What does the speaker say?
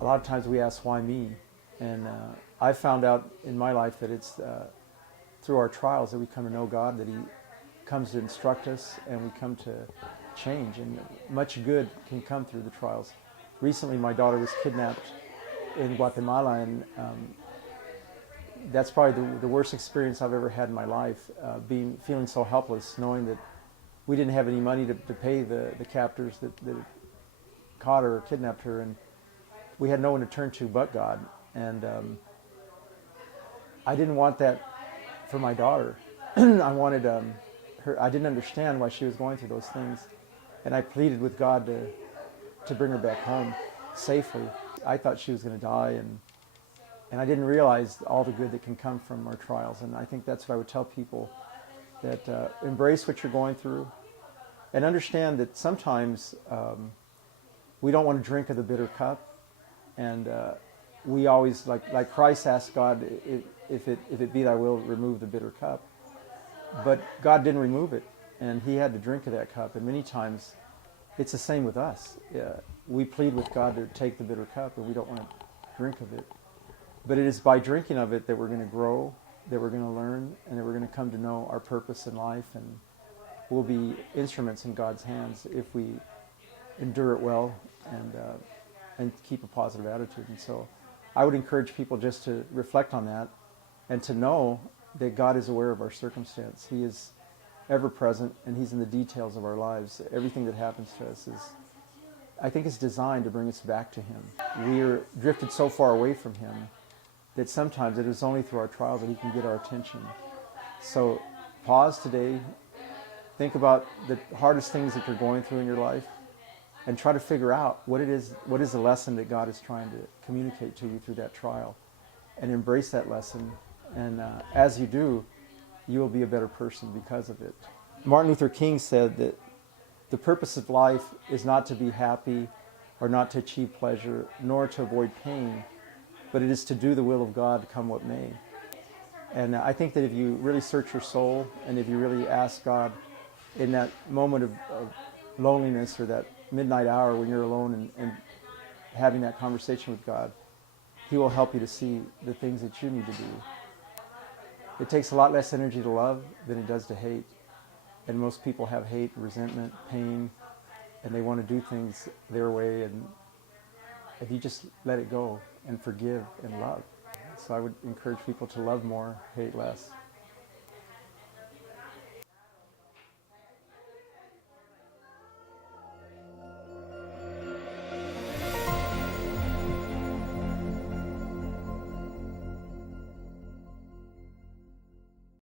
a lot of times we ask, why me? And I found out in my life that it's through our trials that we come to know God, that He comes to instruct us and we come to change. And much good can come through the trials. Recently, my daughter was kidnapped in Guatemala, and that's probably the worst experience I've ever had in my life, feeling so helpless, knowing that we didn't have any money to pay the captors that caught her or kidnapped her, and we had no one to turn to but God. And I didn't want that for my daughter. I wanted her. I didn't understand why she was going through those things, and I pleaded with God to bring her back home safely. I thought she was going to die, and I didn't realize all the good that can come from our trials. And I think that's what I would tell people, that embrace what you're going through, and understand that sometimes we don't want to drink of the bitter cup, and we always, like Christ asked God, if it be thy will, remove the bitter cup. But God didn't remove it, and He had to drink of that cup. And many times it's the same with us. We plead with God to take the bitter cup, and we don't want to drink of it. But it is by drinking of it that we're going to grow, that we're going to learn, and that we're going to come to know our purpose in life, and we'll be instruments in God's hands if we endure it well and keep a positive attitude. And so I would encourage people just to reflect on that and to know that God is aware of our circumstance. He is ever present, and He's in the details of our lives. Everything that happens to us I think, is designed to bring us back to Him. We are drifted so far away from Him that sometimes it is only through our trials that He can get our attention. So pause today, think about the hardest things that you're going through in your life, and try to figure out what is the lesson that God is trying to communicate to you through that trial, and embrace that lesson. And as you do, you will be a better person because of it. Martin Luther King said that the purpose of life is not to be happy or not to achieve pleasure, nor to avoid pain, but it is to do the will of God, come what may. And I think that if you really search your soul, and if you really ask God in that moment of loneliness, or that midnight hour when you're alone and having that conversation with God, He will help you to see the things that you need to do. It takes a lot less energy to love than it does to hate. And most people have hate, resentment, pain, and they want to do things their way. And if you just let it go and forgive and love. So I would encourage people to love more, hate less.